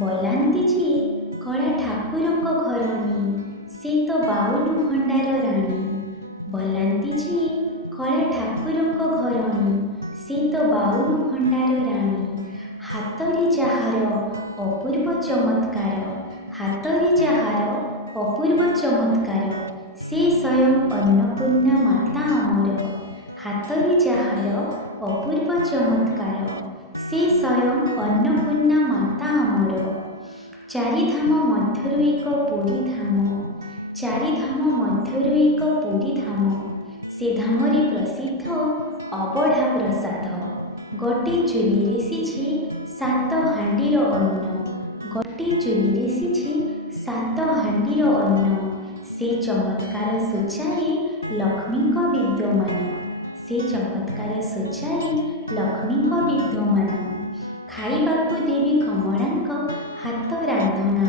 ବଲାନ୍ତି ଯିଏ କଳା ଠାକୁରଙ୍କ ଘରଣୀ, ସେ ତ ବାଉଲୁ ଭଣ୍ଡାର ରାଣୀ। ବଲାନ୍ତି ଯିଏ କଳା ଠାକୁରଙ୍କ ଘରଣୀ, ସେ ତ ବାଉଲୁ ଭଣ୍ଡାର ରାଣୀ। ହାତରେ ଯାହାର ଅପୂର୍ବ ଚମତ୍କାର, ହାତରେ ଯାହାର ଅପୂର୍ବ ଚମତ୍କାର, ସେ ସ୍ୱୟଂ ଅନ୍ନପୂର୍ଣ୍ଣା ମାତା ଆମର। ହାତରେ ଯାହାର ଅପୂର୍ବ ଚମତ୍କାର, ସେ ସ୍ୱୟଂ ଅନ୍ନପୂର୍ଣ୍ଣା ମାତା ଆମର। ଚାରିଧାମ ମଧ୍ୟରୁ ଏକ ପୁରୀ ଧାମ, ଚାରିଧାମ ମଧ୍ୟରୁ ଏକ ପୁରୀ ଧାମ, ସେ ଧାମରେ ପ୍ରସିଦ୍ଧ ଅବଢ଼ା ପ୍ରସାଦ। ଗୋଟି ଚୁଲିରେ ସିଝି ସାତ ହାଣ୍ଡିର ଅନ୍ନ, ଗୋଟି ଚୁଲିରେ ସିଝି ସାତ ହାଣ୍ଡିର ଅନ୍ନ, ସେ ଚମତ୍କାର ସୂଚାଏ ଲକ୍ଷ୍ମୀଙ୍କ ବିଦ୍ୟମାନ, ସେ ଚମତ୍କାର ସୂଚାଏ ଲକ୍ଷ୍ମୀଙ୍କ ବିଦ୍ୟମାନ। ଖାଇବାକୁ ଦେବୀ କମଳାଙ୍କ ହାତ ରାନ୍ଧଣା,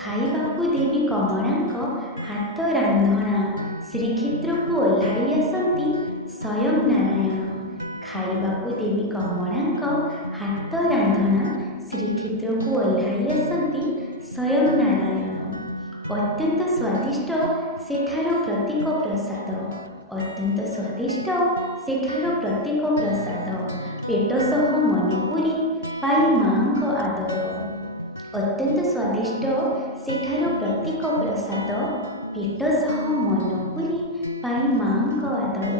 ଖାଇବାକୁ ଦେବୀ କମଳାଙ୍କ ହାତ ରାନ୍ଧଣା, ଶ୍ରୀକ୍ଷେତ୍ରକୁ ଓହ୍ଲାଇ ଆସନ୍ତି ସ୍ୱୟଂ ନାରାୟଣ। ଖାଇବାକୁ ଦେବୀ କମଳାଙ୍କ ହାତ ରାନ୍ଧଣା, ଶ୍ରୀକ୍ଷେତ୍ରକୁ ଓହ୍ଲାଇ ଆସନ୍ତି ସ୍ୱୟଂ ନାରାୟଣ। ଅତ୍ୟନ୍ତ ସ୍ୱାଦିଷ୍ଟ ସେଠାର ପ୍ରତ୍ୟେକ ପ୍ରସାଦ, ଅତ୍ୟନ୍ତ ସ୍ୱାଦିଷ୍ଟ ସେଠାର ପ୍ରତ୍ୟେକ ପ୍ରସାଦ। ପେଟ ସହ ମନ ପୁରି ପାଇ ମା'ଙ୍କ ଆଦର। ଅତ୍ୟନ୍ତ ସ୍ୱାଦିଷ୍ଟ ସେଠାର ପ୍ରତ୍ୟେକ ପ୍ରସାଦ, ପେଟ ସହ ମନ ପୁରି ପାଇ ମା'ଙ୍କ ଆଦର,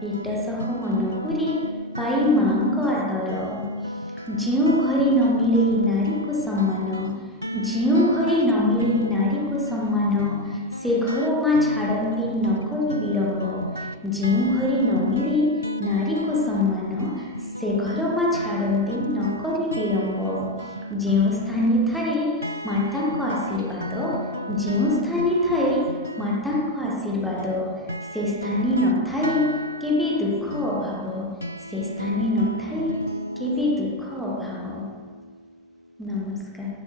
ପେଟ ସହ ମନ ପୁରି ପାଇ ମା'ଙ୍କ ଆଦର। ଯେଉଁ ଘରେ ନ ମିଳେ ନାରୀକୁ ସମ୍ମାନ, ଯେଉଁ ଘରେ ନ ମିଳେ ନାରୀକୁ ସମ୍ମାନ, ସେ ଘର ମା ଛାଡ଼ନ୍ତି ନ କରି ବିଳମ୍ବ। ଯେଉଁ ଘରେ ନ ମିଳେ ନାରୀକୁ ସମ୍ମାନ, ସେ ଘର ମା ଛାଡ଼ନ୍ତି ନ କରି ବିଳମ୍ବ। ଯେଉଁ ସ୍ଥାନେ ଥାଏ ମାତାଙ୍କ ଆଶୀର୍ବାଦ, ଯେଉଁ ସ୍ଥାନେ ଥାଏ ମାତାଙ୍କ ଆଶୀର୍ବାଦ, ସେ ସ୍ଥାନେ ନଥାଏ କେବେ ଦୁଃଖ ଅଭାବ, ସେ ସ୍ଥାନେ ନଥାଏ କେବେ ଦୁଃଖ ଅଭାବ। ନମସ୍କାର।